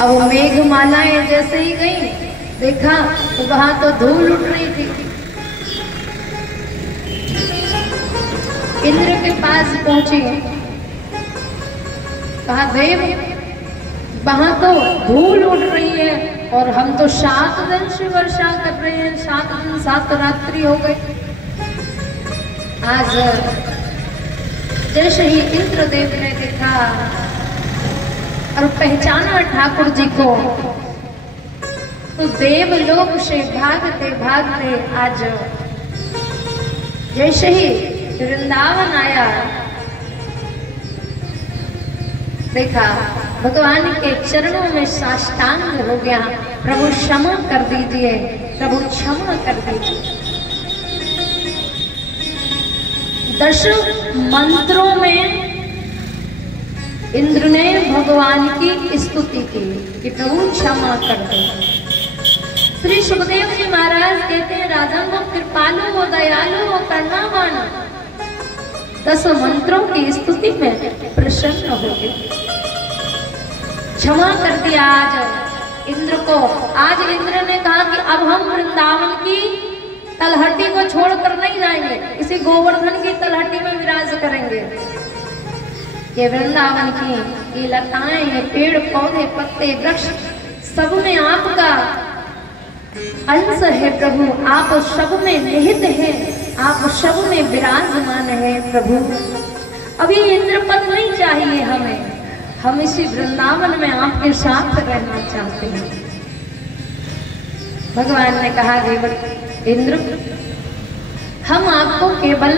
अब मेघमालाएं जैसे ही गई, देखा तो वहां तो धूल उठ रही थी। इंद्र के पास पहुंची, कहा देव वहां तो धूल उड़ रही है और हम तो 7 दिन से वर्षा कर रहे हैं, 7 दिन 7 रात्रि हो गई। आज जैसे ही इंद्रदेव ने देखा और पहचाना ठाकुर जी को, तो देवलोक से भागते भागते आज जैसे ही वृंदावन आया, देखा भगवान के चरणों में साष्टांग हो गया। प्रभु क्षमा कर दीजिए, प्रभु क्षमा कर दीजिए। 10 मंत्रों में इंद्र ने भगवान की स्तुति की कि प्रभु क्षमा कर दे। श्री सुखदेव जी महाराज कहते हैं, राजन वो कृपालु, वो दयालु, वो करुणावान 10 मंत्रों की स्तुति में प्रसन्न हो गए। क्षमा कर दिया आज इंद्र को। आज इंद्र ने कहा कि अब हम वृंदावन की तलहटी को छोड़कर नहीं जाएंगे, इसी गोवर्धन की तलहटी में विराज करेंगे। ये वृंदावन की ये लताएं, ये पेड़ पौधे, पत्ते, वृक्ष, सब में आपका अंश है प्रभु। आप सब में निहित हैं, आप सब में विराजमान है प्रभु। अभी इंद्रपद नहीं चाहिए हमें, हम इसी वृंदावन में आपके साथ रहना चाहते हैं। भगवान ने कहा, इंद्र हम आपको केवल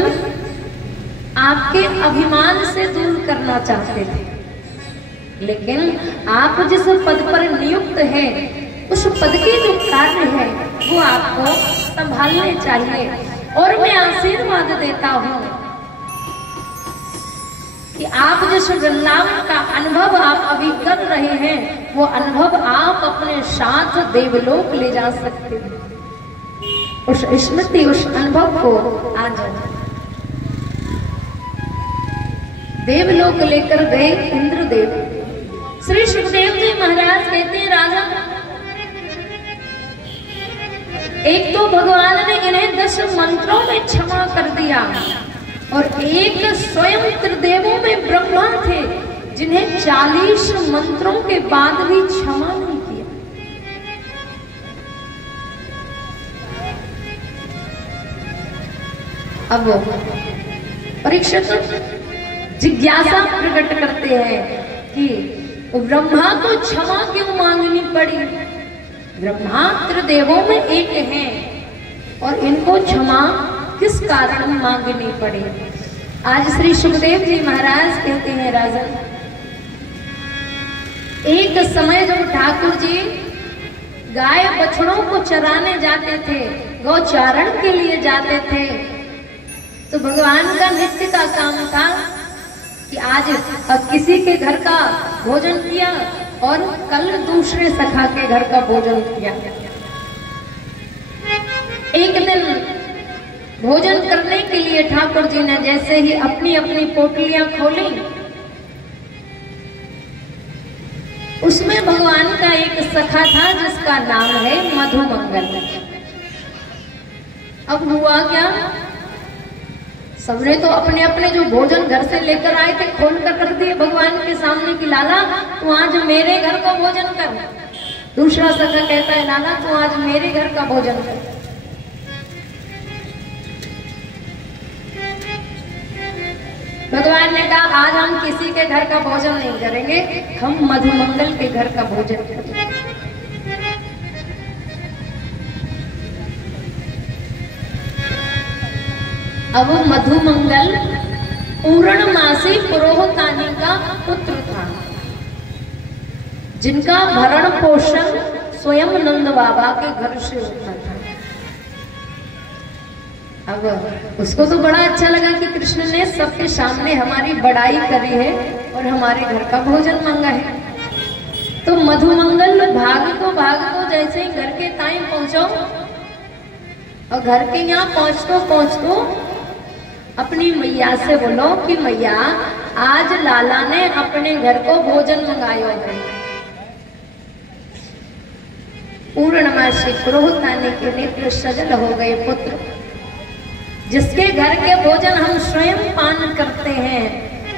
आपके अभिमान से दूर करना चाहते थे, लेकिन आप जिस पद पर नियुक्त हैं, उस पद के जो कार्य है वो आपको संभालने चाहिए। और मैं आशीर्वाद देता हूँ कि आप जिस वृंदावन का अनुभव आप अभी कर रहे हैं, वो अनुभव आप अपने साथ देवलोक ले जा सकते हैं। उस स्मृति, उस अनुभव को आज देवलोक लेकर गए इंद्रदेव। श्री सुखदेव जी महाराज कहते हैं, राजा एक तो भगवान ने इन्हें 10 मंत्रों में क्षमा कर दिया, और एक स्वयं त्रिदेवों में ब्रह्मा थे जिन्हें 40 मंत्रों के बाद भी क्षमा नहीं किया। अब परीक्षित जिज्ञासा प्रकट करते हैं कि ब्रह्मा को क्षमा क्यों मांगनी पड़ी। ब्रह्मा त्रिदेवों में एक हैं और इनको क्षमा किस कारण मांगनी पड़ी। आज श्री सुखदेव जी महाराज कहते हैं, राजन एक समय जब ठाकुर जी गाय बछड़ों को चराने जाते थे, गौचारण के लिए जाते थे, तो भगवान का नित्य का काम था कि आज किसी के घर का भोजन किया और कल दूसरे सखा के घर का भोजन किया। एक दिन भोजन करने के लिए ठाकुर जी ने जैसे ही अपनी अपनी पोटलियां खोली, उसमें भगवान का एक सखा था जिसका नाम है मधुमंगल। अब हुआ क्या, सबने तो अपने अपने जो भोजन घर से लेकर आए थे खोल कर रख दिए भगवान के सामने कि लाला तू आज मेरे घर का भोजन कर। दूसरा सखा कहता है, लाला तू आज मेरे घर का भोजन कर। भगवान ने कहा, आज हम किसी के घर का भोजन नहीं करेंगे, हम मधुमंगल के घर का भोजन करेंगे। अब मधुमंगल पूर्णमासी पुरोहितानी का पुत्र था, जिनका भरण पोषण स्वयं नंद बाबा के घर से होता था। अब उसको तो बड़ा अच्छा लगा कि कृष्ण ने सबके सामने हमारी बड़ाई करी है और हमारे घर का भोजन मांगा है। तो मधुमंगल भाग को जैसे ही घर के टाइम पहुंचो और घर के यहाँ पहुंचतो अपनी मैया से बोलो कि मैया आज लाला ने अपने घर को भोजन मंगाया है। पूर्णमासी क्रोधताने के नेत्र सजल हो गए पुत्र। जिसके घर के भोजन हम स्वयं पान करते हैं,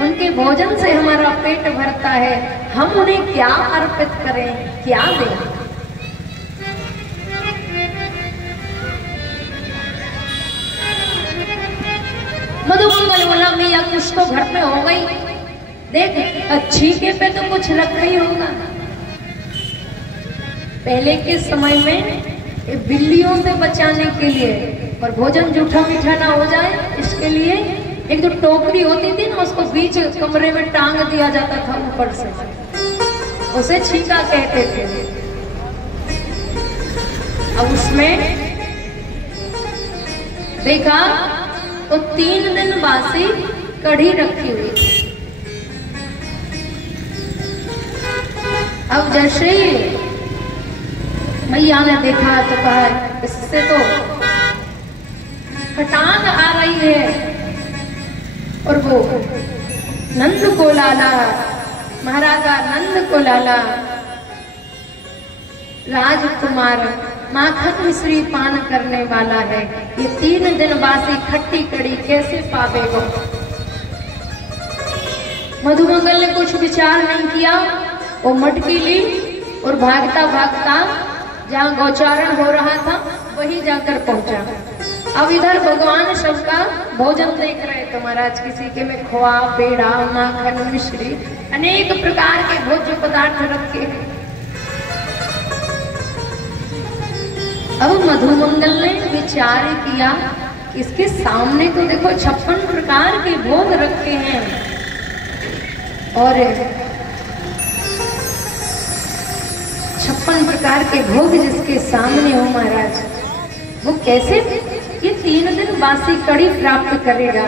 उनके भोजन से हमारा पेट भरता है, हम उन्हें क्या अर्पित करें, क्या दें? मधुमंगल बोला मैया कुछ तो घर पे हो गई, देख अच्छी के पे तो कुछ रखा ही होगा। पहले के समय में बिल्लियों से बचाने के लिए और भोजन जूठा मीठा ना हो जाए इसके लिए एक जो टोकरी होती थी ना, उसको बीच कमरे में टांग दिया जाता था ऊपर से, उसे छीका कहते थे। अब उसमें देखा तो 3 दिन बासी कढ़ी रखी हुई थी। अब जैसे ही मैया ने देखा तो कहा इससे तो खटान आ रही है, और वो नंद को लाला, महाराजा नंद को लाला राजकुमार माखन मिश्री पान करने वाला है, ये 3 दिन बासी खट्टी कड़ी कैसे पावेगा? मधुमंगल ने कुछ विचार नहीं किया, वो मटकी ली और भागता भागता जहाँ गौचारण हो रहा था वही जाकर पहुंचा। अब इधर भगवान सबका भोजन देख रहे तो महाराज किसी के में खोआ, पेड़ा, माखन, मिश्री, अनेक प्रकार के भोज्य पदार्थ रखे। अब मधुमंगल ने विचार किया कि इसके सामने तो देखो 56 प्रकार के भोग रखे हैं, और 56 प्रकार के भोग जिसके सामने हो महाराज, वो कैसे ये 3 दिन बासी कड़ी प्राप्त करेगा?